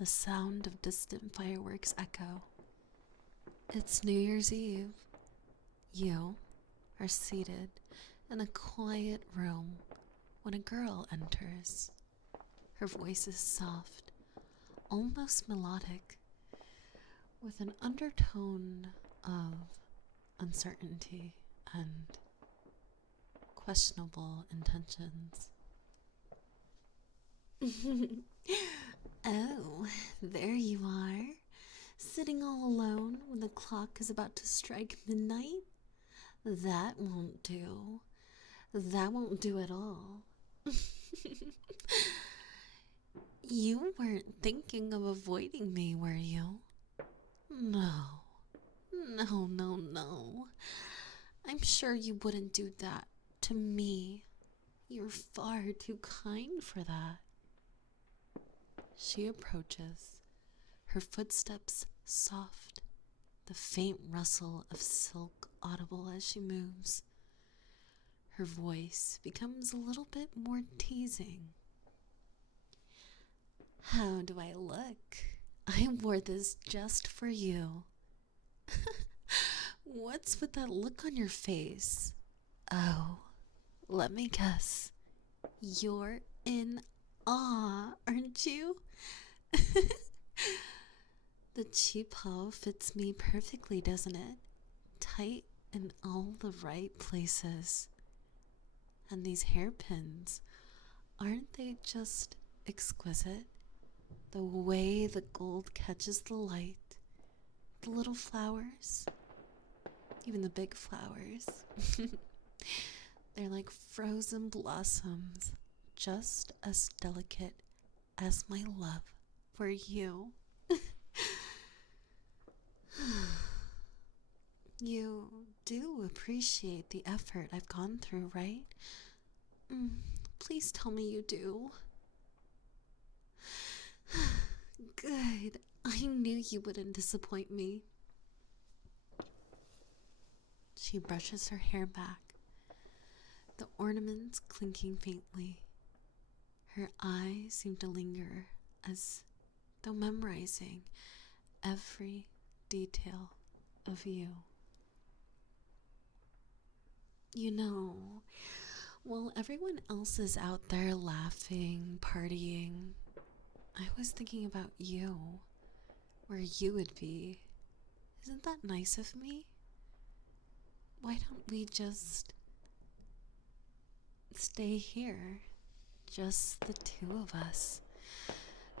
the sound of distant fireworks echo. It's New Year's Eve. You are seated in a quiet room when a girl enters. Her voice is soft, almost melodic, with an undertone of uncertainty and questionable intentions. Oh, there you are, sitting all alone when the clock is about to strike midnight? That won't do. That won't do at all. You weren't thinking of avoiding me, were you? No. No, no, no. I'm sure you wouldn't do that to me. You're far too kind for that. She approaches, her footsteps soft, the faint rustle of silk audible as she moves. Her voice becomes a little bit more teasing. How do I look? I wore this just for you. What's with that look on your face? Oh, let me guess. You're in awe, aren't you? The cheapo fits me perfectly, doesn't it? Tight in all the right places. And these hairpins, aren't they just exquisite? The way the gold catches the light, the little flowers, even the big flowers. They're like frozen blossoms, just as delicate as my love for you. You do appreciate the effort I've gone through, right? Please tell me you do. Good. I knew you wouldn't disappoint me. She brushes her hair back, the ornaments clinking faintly. Her eyes seem to linger as though memorizing every detail of you. You know, while everyone else is out there laughing, partying, I was thinking about you, where you would be. Isn't that nice of me? Why don't we just stay here? Just the two of us.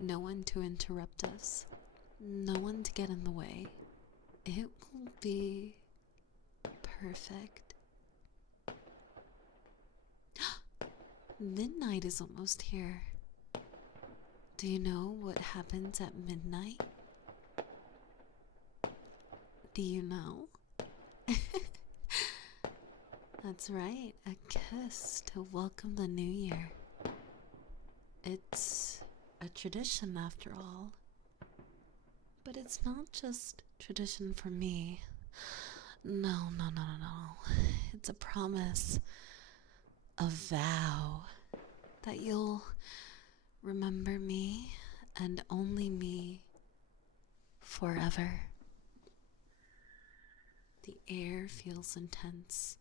No one to interrupt us. No one to get in the way. It will be perfect. Midnight is almost here. Do you know what happens at midnight? Do you know? That's right, a kiss to welcome the new year. It's a tradition after all. But it's not just tradition for me. No, no, no, no, no. It's a promise, a vow that you'll remember me and only me forever. The air feels intense.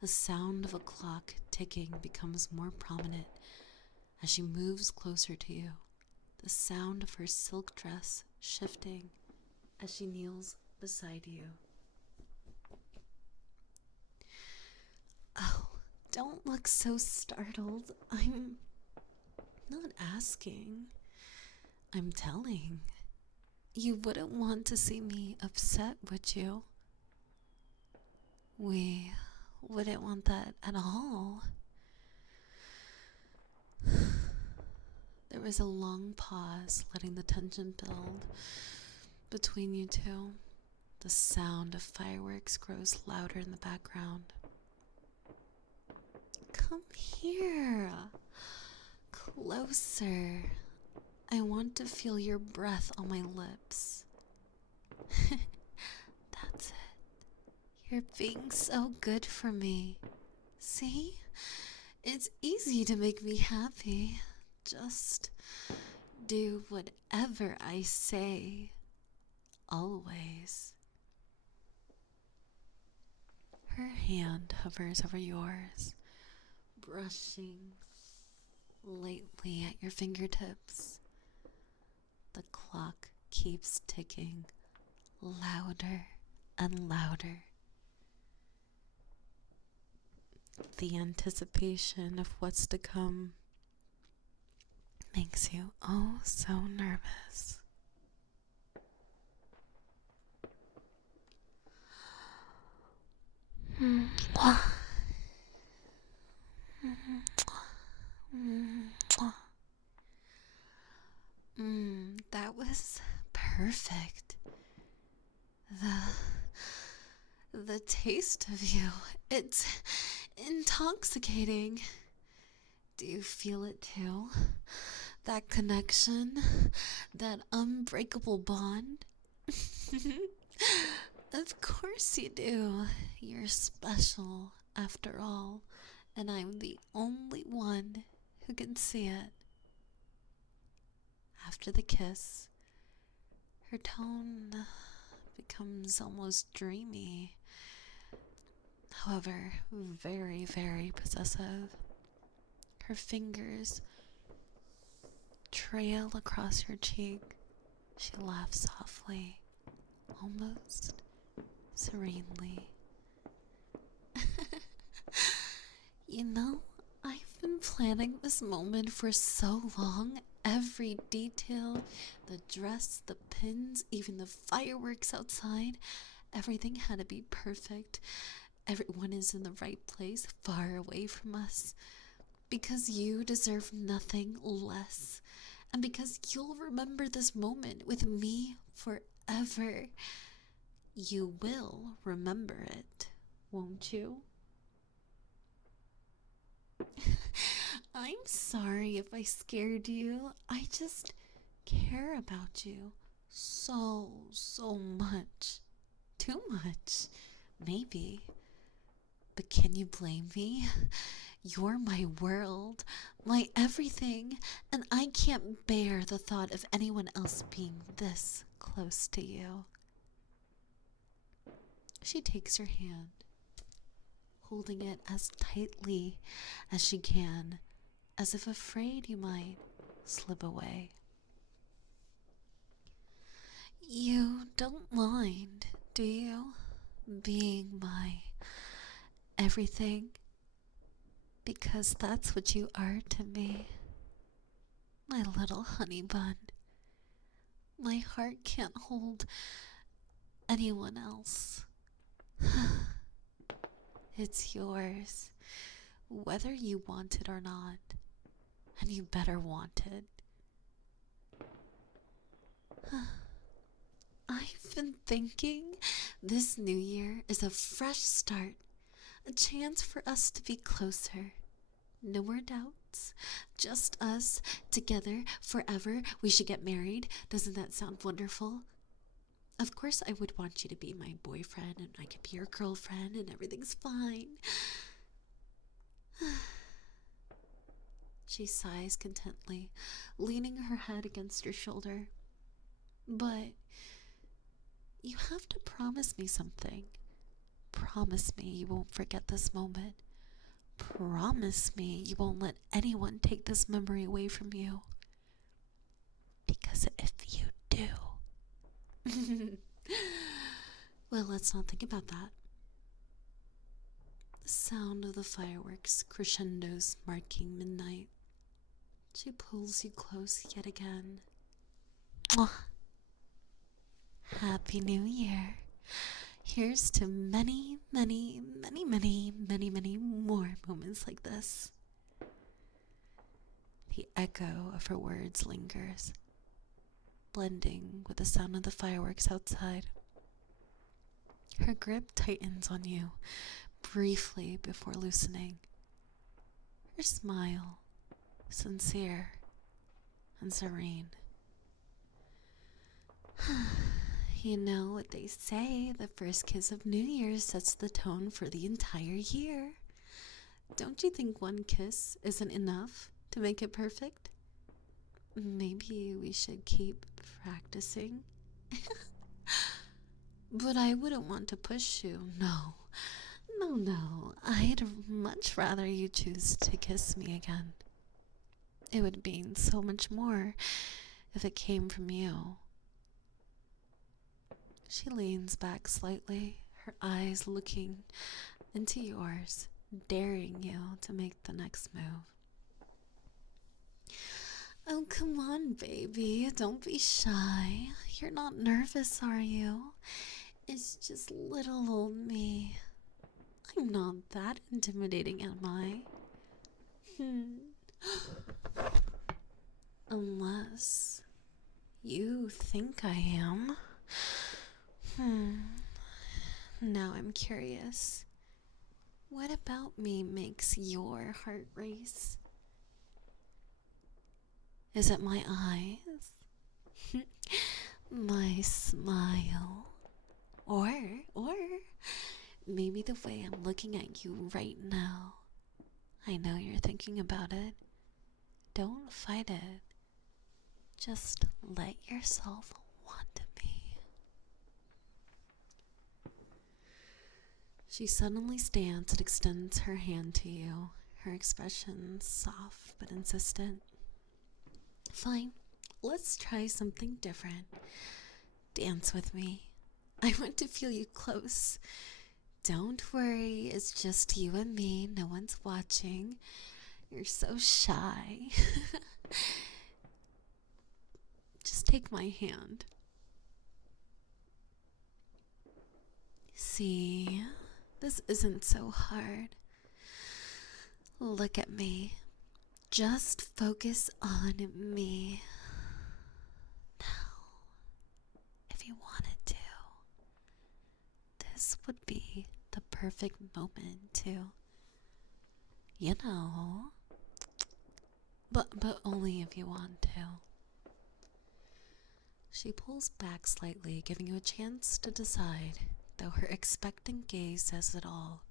The sound of a clock ticking becomes more prominent as she moves closer to you. The sound of her silk dress shifting as she kneels beside you. Oh, don't look so startled. I'm not asking. I'm telling. You wouldn't want to see me upset, would you? We wouldn't want that at all. There was a long pause, letting the tension build between you two. The sound of fireworks grows louder in the background. Come here. Closer. I want to feel your breath on my lips. That's it. You're being so good for me. See? It's easy to make me happy. Just do whatever I say, always. Her hand hovers over yours, brushing lightly at your fingertips. The clock keeps ticking, louder and louder. The anticipation of what's to come makes you oh so nervous. That was perfect. The taste of you, it's intoxicating. Do you feel it too? That connection, that unbreakable bond? Of course you do. You're special, after all, and I'm the only one who can see it. After the kiss, her tone becomes almost dreamy. However, very, very possessive. Her fingers trail across your cheek. She laughs softly, almost serenely. You know, I've been planning this moment for so long. Every detail, the dress, the pins, even the fireworks outside, everything had to be perfect. Everyone is in the right place, far away from us. Because you deserve nothing less. And because you'll remember this moment with me forever. You will remember it, won't you? I'm sorry if I scared you. I just care about you so much. Too much, maybe. But can you blame me? You're my world, my everything, and I can't bear the thought of anyone else being this close to you. She takes your hand, holding it as tightly as she can, as if afraid you might slip away. You don't mind, do you, being my everything? Because that's what you are to me, my little honey bun. My heart can't hold anyone else. It's yours, whether you want it or not, and you better want it. I've been thinking this new year is a fresh start, a chance for us to be closer. No more doubts, just us together forever. We should get married. Doesn't that sound wonderful? Of course I would want you to be my boyfriend and I could be your girlfriend and everything's fine. She sighs contently, leaning her head against your shoulder. But you have to promise me something. Promise me you won't forget this moment. Promise me you won't let anyone take this memory away from you. Because if you do... Well, let's not think about that. The sound of the fireworks crescendos marking midnight. She pulls you close yet again. Mwah. Happy New Year. Here's to many, many, many, many, many, many more moments like this. The echo of her words lingers, blending with the sound of the fireworks outside. Her grip tightens on you briefly before loosening. Her smile, sincere and serene. You know what they say, the first kiss of New Year's sets the tone for the entire year. Don't you think one kiss isn't enough to make it perfect? Maybe we should keep practicing. But I wouldn't want to push you. No. No, no. I'd much rather you choose to kiss me again. It would mean so much more if it came from you. She leans back slightly, her eyes looking into yours, daring you to make the next move. Oh, come on, baby. Don't be shy. You're not nervous, are you? It's just little old me. I'm not that intimidating, am I? Unless you think I am. Now I'm curious. What about me makes your heart race? Is it my eyes? My smile? Or maybe the way I'm looking at you right now? I know you're thinking about it. Don't fight it. Just let yourself want me. She suddenly stands and extends her hand to you, her expression soft but insistent. Fine, let's try something different. Dance with me. I want to feel you close. Don't worry, it's just you and me. No one's watching. You're so shy. Just take my hand. See, this isn't so hard. Look at me. Just focus on me. Now, if you wanted to, this would be the perfect moment to, you know, but only if you want to. She pulls back slightly, giving you a chance to decide, though her expectant gaze says it all.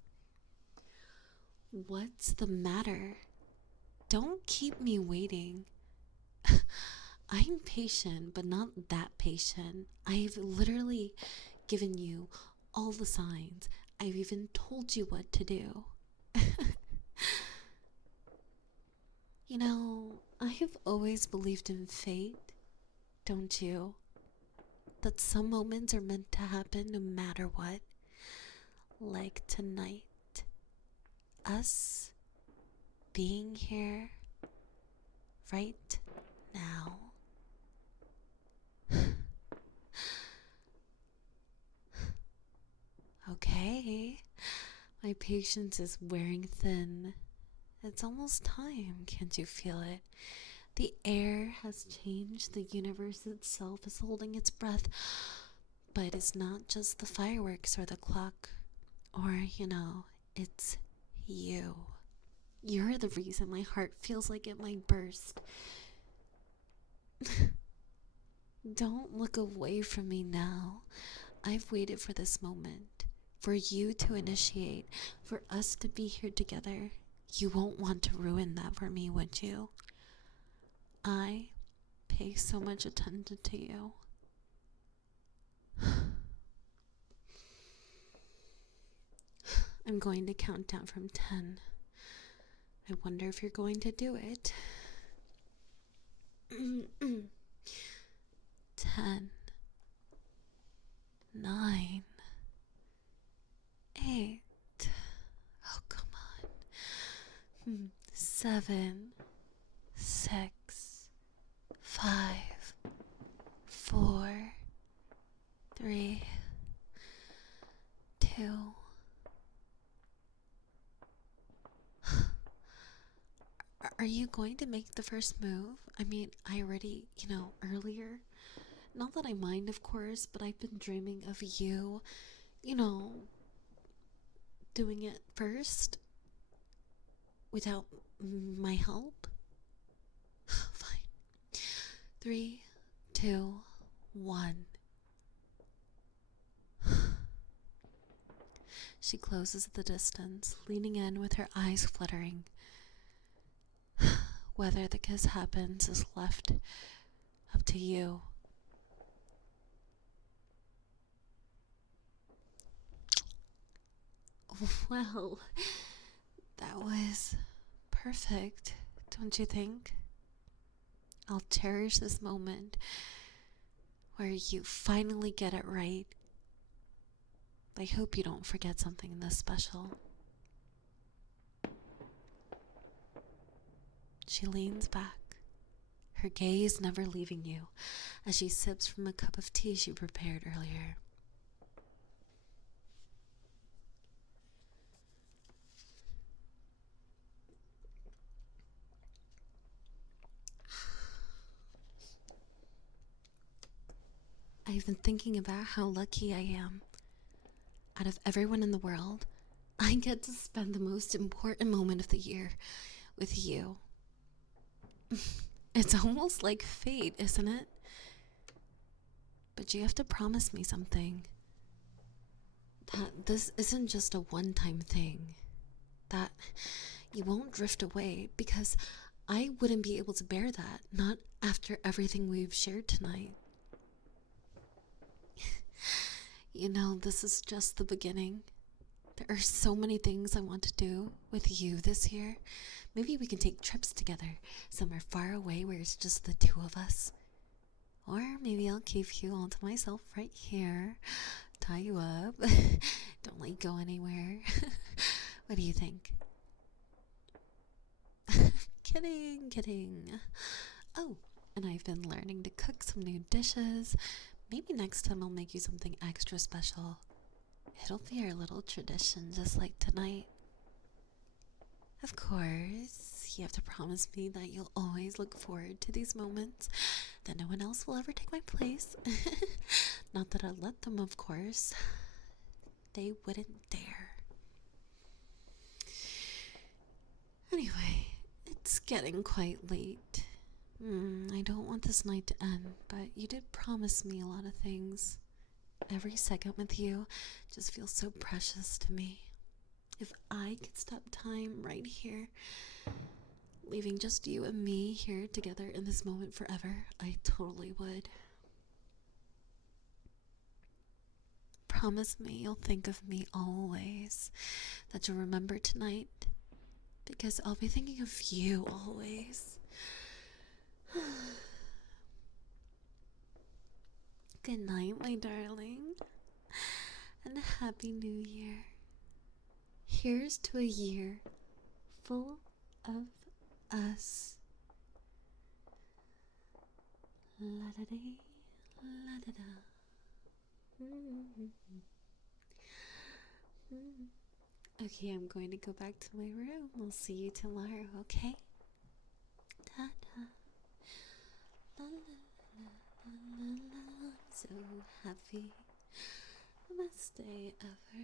What's the matter? Don't keep me waiting. I'm patient, but not that patient. I've literally given you all the signs. I've even told you what to do. You know, I have always believed in fate, don't you? That some moments are meant to happen no matter what. Like tonight. Us being here right now. Okay, my patience is wearing thin. It's almost time, can't you feel it? The air has changed, the universe itself is holding its breath. But it's not just the fireworks or the clock, or, it's you. You're the reason my heart feels like it might burst. Don't look away from me now. I've waited for this moment, for you to initiate, for us to be here together. You won't want to ruin that for me, would you? I pay so much attention to you. I'm going to count down from 10. I wonder if you're going to do it. 10, 9, 8. Oh, come on. 7, 6, 5, 4, 3, 2. Are you going to make the first move? I mean, I already, earlier. Not that I mind, of course, but I've been dreaming of you, doing it first without my help. Fine. 3, 2, 1. She closes the distance, leaning in with her eyes fluttering. whether the kiss happens is left up to you. Well, that was perfect, don't you think? I'll cherish this moment where you finally get it right. I hope you don't forget something this special. She leans back, her gaze never leaving you, as she sips from a cup of tea she prepared earlier. I've been thinking about how lucky I am. Out of everyone in the world, I get to spend the most important moment of the year with you. It's almost like fate, isn't it? But you have to promise me something. That this isn't just a one-time thing. That you won't drift away, because I wouldn't be able to bear that, not after everything we've shared tonight. You know, this is just the beginning. There are so many things I want to do with you this year. Maybe we can take trips together, somewhere far away where it's just the two of us. Or maybe I'll keep you all to myself right here, tie you up, don't let you go anywhere. What do you think? Kidding. Oh, and I've been learning to cook some new dishes. Maybe next time I'll make you something extra special. It'll be our little tradition, just like tonight. Of course, you have to promise me that you'll always look forward to these moments, that no one else will ever take my place. Not that I'd let them, of course. They wouldn't dare. Anyway, it's getting quite late. I don't want this night to end, but you did promise me a lot of things. Every second with you just feels so precious to me. If I could stop time right here, leaving just you and me here together in this moment forever, I totally would. Promise me you'll think of me always, that you'll remember tonight, because I'll be thinking of you always. Good night, my darling, and a happy new year. Here's to a year full of us. La-da-dee, la-da-da. Okay, I'm going to go back to my room. I'll see you tomorrow, okay? Ta-ta. La la la la la la. So happy. The best day ever.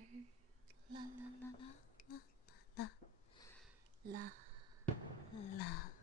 La la la la la la la la la.